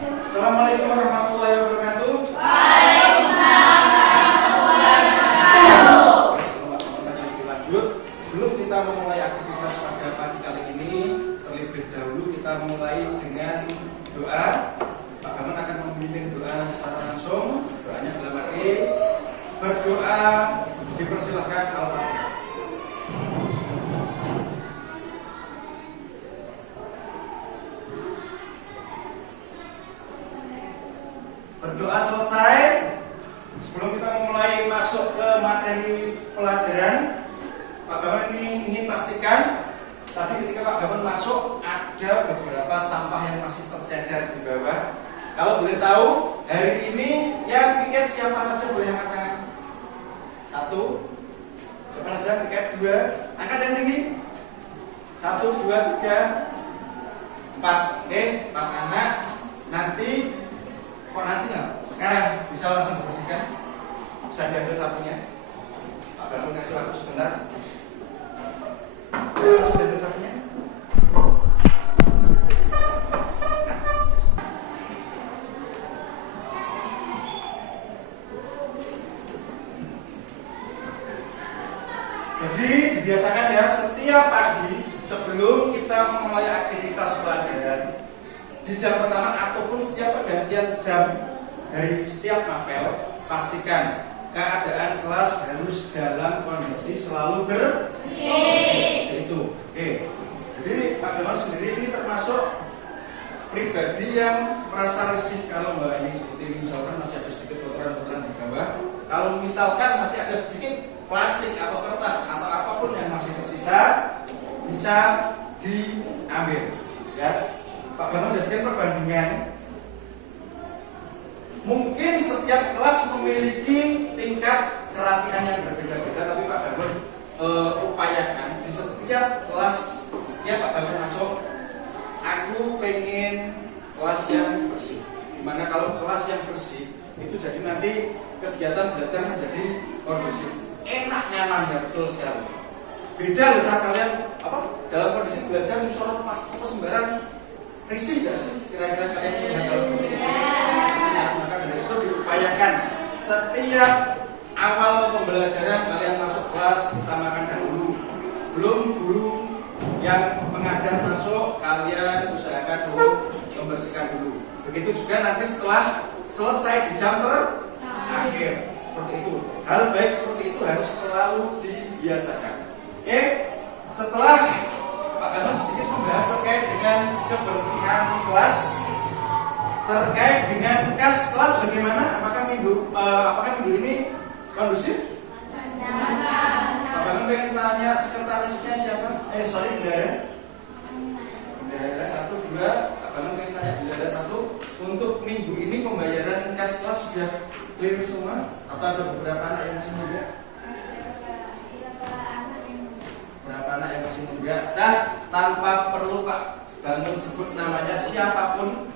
Assalamualaikum warahmatullahi wabarakatuh. Waalaikumsalam warahmatullahi wabarakatuh. Lebih lanjut, sebelum kita memulai aktivitas pada pagi kali ini, terlebih dahulu kita mulai dengan doa. Pak Gaman akan memimpin doa secara langsung. Doanya dalam arti berdoa, dipersilahkan Al-Fatihah. Berdoa selesai. Sebelum kita mulai masuk ke materi pelajaran, Pak Gaman ini ingin pastikan tadi ketika Pak Gaman masuk ada beberapa sampah yang masih tercecer di bawah. Kalau boleh tahu, hari ini yang piket siapa saja boleh angkat tangan? 1, siapa saja piket? 2, angkat yang tinggi. 1, 2, 3, 4. Oke, 4 anak. Nanti kok nanti nggak? Sekarang bisa langsung dibersihkan. Bisa diambil sapunya. Pak Gaman kasih waktu sebentar. Langsung diambil sapunya. Jadi dibiasakan ya, setiap pagi sebelum kita memulai aktivitas pelajaran di jam pertama ataupun setiap pergantian jam dari setiap mapel, pastikan keadaan kelas harus dalam kondisi selalu bersih. Itu, oke. Jadi Pak Gaman sendiri ini termasuk pribadi yang merasa risih kalau mbak ini seperti ini, misalkan masih ada sedikit kotoran-kotoran di bawah. Kalau misalkan masih ada sedikit plastik atau kertas atau apapun yang masih tersisa, bisa diambil. Ya, Pak Gaman jadikan perbandingan. Mungkin setiap kelas memiliki tingkat kerapian yang berbeda-beda, tapi Pak Gaman upayakan di setiap kelas, setiap Pak Gaman masuk, aku pengen kelas yang bersih. Dimana kalau kelas yang bersih itu jadi nanti kegiatan belajar menjadi kondusif, enak, nyaman, ya betul sekali. Beda loh saat kalian dalam kondisi belajar musola apa sembarang, risih gak sih? Kira-kira kalian punya hal seperti itu? Maka dari itu diupayakan setiap awal pembelajaran kalian masuk kelas, utamakan dahulu sebelum guru yang mengajar masuk, kalian usahakan dulu membersihkan dulu. Begitu juga nanti setelah selesai di jam terakhir, seperti itu. Hal baik seperti itu harus selalu dibiasakan. Oke, setelah Pak Gaman sedikit membahas terkait dengan kebersihan kelas, terkait dengan kas kelas bagaimana? Apakah minggu ini kondusif? Pak Gaman pengen tanya sekretarisnya siapa? Bendahara. Bendahara 1, 2. Pak Gaman pengen tanya bendahara 1. Untuk minggu ini pembayaran kas kelas sudah clear semua? Atau ada beberapa anak yang masih muda? Berapa anak yang masih muda? Tanpa perlu Pak Gaman sebut namanya siapapun,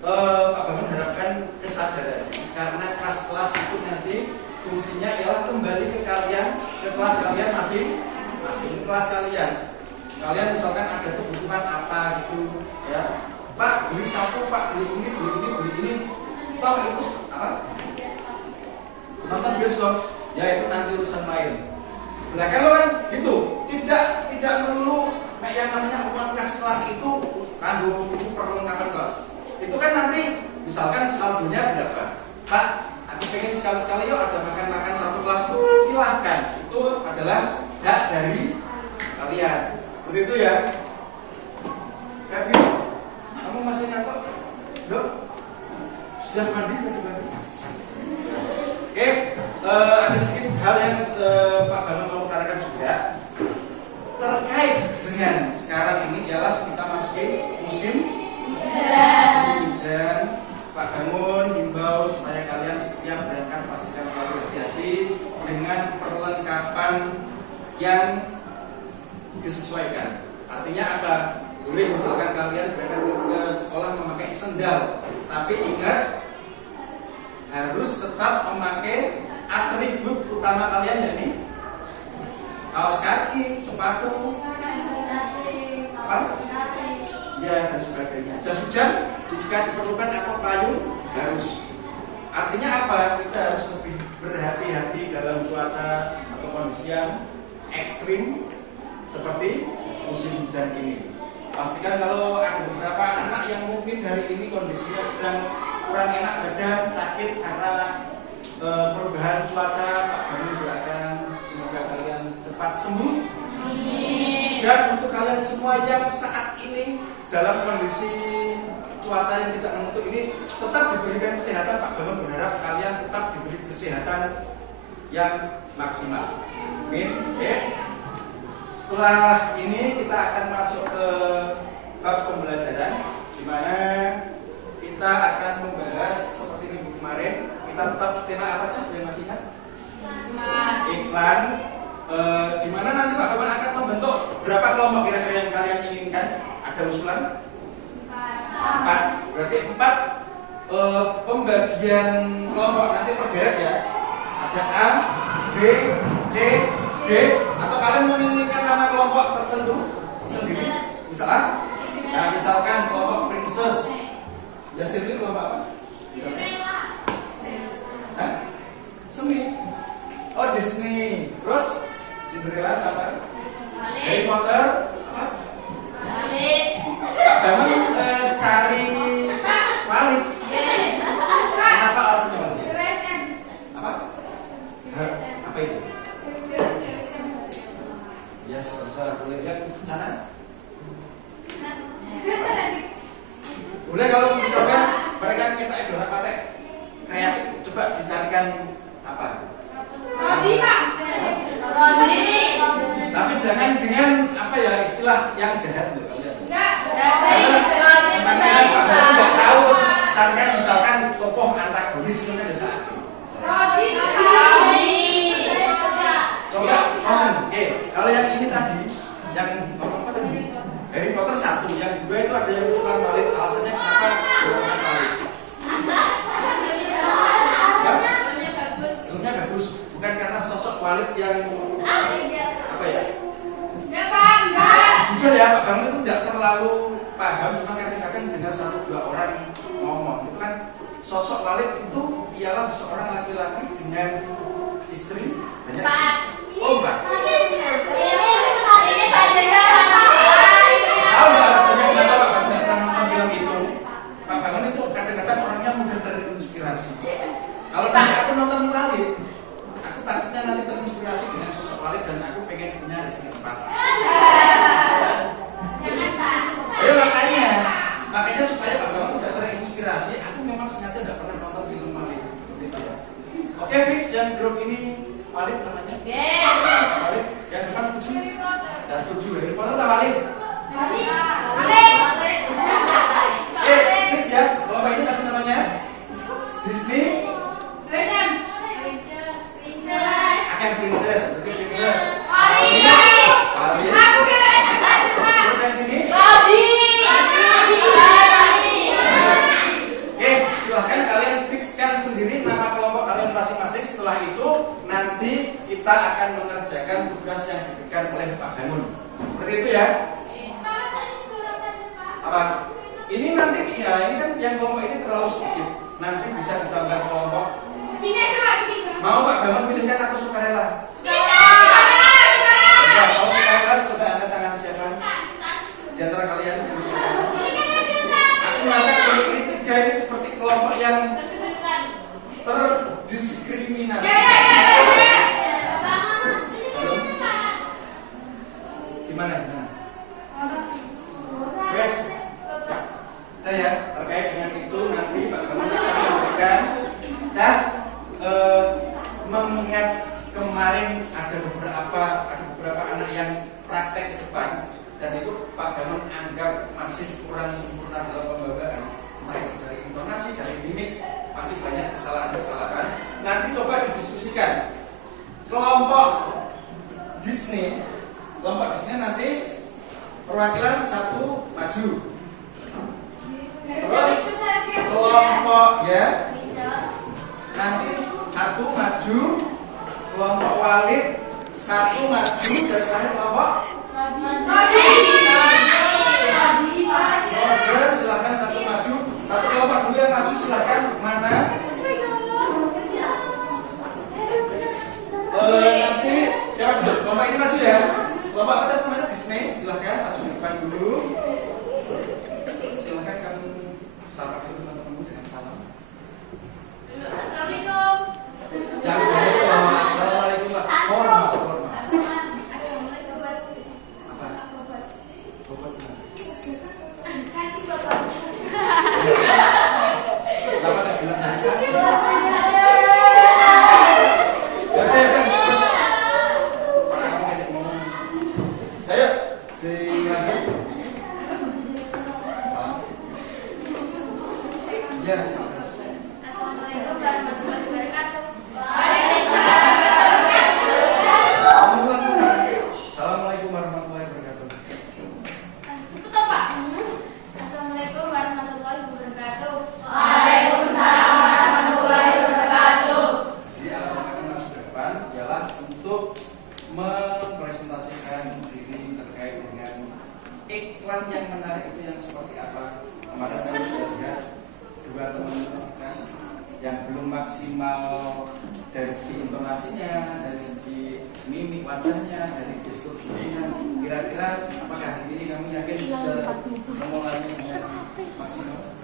Pak Gaman harapkan kesadaran, karena kelas-kelas itu nanti fungsinya ialah kembali ke kalian, ke kelas kalian masing-masing. Kelas kalian misalkan ada kebutuhan apa gitu ya, Pak beli sapu, Pak beli ini, toh itu apa? Nonton bioskop, ya itu nanti urusan lain. Nah kalau kan gitu, tidak perlu yang namanya uang kas kelas itu kandung buku perlengkapan kelas. Itu kan nanti misalkan saldonya berapa, Pak? Aku pengen sekali-sekali yuk ada makan-makan satu kelas, silahkan. Itu adalah hak dari kalian. Seperti itu ya. Kevin, kamu masih nyatok? Dok, sudah mandi kan coba? Oke, ada sedikit hal yang Pak Gaman mau utarakan juga terkait dengan sekarang ini ialah kita masuki musim hujan. Pak Gaman himbau supaya kalian setiap berangkat pastikan selalu hati-hati dengan perlengkapan yang disesuaikan. Artinya apa? Boleh misalkan kalian berangkat ke sekolah memakai sendal, tapi ingat harus tetap memakai atribut utama kalian, yakni kaos kaki, sepatu, apa? Ya dan sebagainya. Jas hujan Jika diperlukan apa payung harus. Artinya apa? Kita harus lebih berhati-hati dalam cuaca atau kondisi yang ekstrim seperti musim hujan ini. Pastikan kalau ada beberapa anak yang mungkin hari ini kondisinya sedang kurang enak badan, sakit karena perubahan cuaca, Pak Bani doakan semoga kalian cepat sembuh. Dan untuk kalian semua yang saat ini dalam kondisi cuaca yang tidak menentu ini tetap diberikan kesehatan, Pak Bani berharap kalian tetap diberi kesehatan yang maksimal. Amin. Oke. Setelah ini kita akan masuk ke bab pembelajaran, di mana kita akan membahas seperti minggu kemarin. Kita tetap tema apa saja yang masih ingat? Iklan. Di mana nanti Pak Kawan akan membentuk berapa kelompok kira-kira yang kalian inginkan? Ada usulan? 4. Berarti 4 pembagian kelompok nanti berderet ya. Ada A, B, C, D. Atau kalian menginginkan nama kelompok tertentu sendiri? Misalkan kelompok princess. Ya sendiri kelompok apa? Seni. Oh Disney. Terus Cinderella apa? Harry Potter apa? Pak Bambang cari Walid. Kenapa alasannya Walid? Apa? Apa itu? Ya bisa boleh lihat sana. Boleh kalau misalkan mereka kita idola pakai kreatif, coba dicarikan apa? Rodi Pak. Rodi. Tapi jangan dengan apa ya istilah yang jahat loh kalian. Enggak. Kalian nggak tahu carikan misalkan tokoh antagonis itu kan bisa. Rodi. Coba Rosen. Oke, kalau yang ini tadi yang apa tadi? Harry Potter 1, yang 2 itu ada yang usulan Walid. Alasannya kenapa golongan Walid? Filmnya bagus, bukan karena sosok Walid yang apa ya? Jujur ya, Pak Bang itu tidak terlalu paham, cuma kadang-kadang dengar 1-2 orang ngomong. Itu kan sosok Walid itu ialah seorang laki-laki dengan istri banyak. Oh, Mbak. Tahu nggak alasannya kenapa Pak Bang tidak pernah nonton film itu? Pak Bang itu kadang-kadang orangnya mudah terinspirasi. Kalau nanti aku nonton Walid, aku takutnya nanti terinspirasi dengan sosok Walid dan aku pengen punya istri 4. Ya makanya supaya Pak Bang tidak terinspirasi, aku memang sengaja tidak pernah nonton film Walid. Oke, fix yang grup ini Walid namanya. Walid, yang depan setuju? Tidak setuju. Harry Potter atau Walid? Oke, fix ya. Kelompok ini tadi namanya Disney. Akan princess, berarti princess. Walid. Terus yang sini? Oke, silahkan kalian fixkan sendiri nama kelompok kalian masing-masing. Setelah itu nanti kita akan mengerjakan tugas yang diberikan oleh Pak Hangun. Seperti itu ya. Apa? Ini nanti ya, ini kan yang kelompok ini terlalu sedikit. Nanti bisa ditambah kelompok. Mau Pak Hangun pilihkan aku sukarela? Ya, kalau sukarela sudah ada tangan siapa? Di antara kalian yang sukarela. Aku merasa kelompok ini 3 ini seperti kelompok yang terdiskriminasi. Gimana? Wes. Nah ya, terkait dengan itu nanti Pak Bambang akan memberikan mengingat kemarin ada beberapa anak yang praktek ke depan dan itu Pak Bambang anggap masih kurang sempurna dalam pembawaan, entah itu dari intonasi, dari mimik, masih banyak kesalahan-kesalahan. Nanti coba didiskusikan. Kelompok Disney nanti perwakilan 1 maju. Terus kelompok ya nanti 1 maju, kelompok Walid 1 maju, dan terakhir kelompok Roger silahkan 1 maju, 1 maju silahkan. Mana? Nanti siapa dulu? Kelompok ini maju ya. Kelompok apa tadi namanya? Disney. Silahkan maju depan dulu. Silahkan kamu sapa dulu teman-temanmu dengan salam. Assalamualaikum. Yang kedua, assalamualaikum Pak. Hormat. Assalamualaikum. Apa? Bobot. Kenapa nggak bilang aja? Ayo, sing lagi. Salam. Ya. Assalamualaikum warahmatullahi wabarakatuh. Assalamualaikum warahmatullahi wabarakatuh. Cepetan Pak. Assalamualaikum warahmatullahi wabarakatuh. Jadi alasan kami masuk ke depan ialah untuk mempresentasikan diri terkait dengan iklan yang menarik itu yang seperti apa. Kemarin kami sudah lihat dua teman-teman kan yang belum maksimal dari segi intonasinya, dari segi mimik wajahnya, dari gestur tubuhnya. Kira-kira apakah hari ini kamu yakin bisa memulainya dengan maksimal?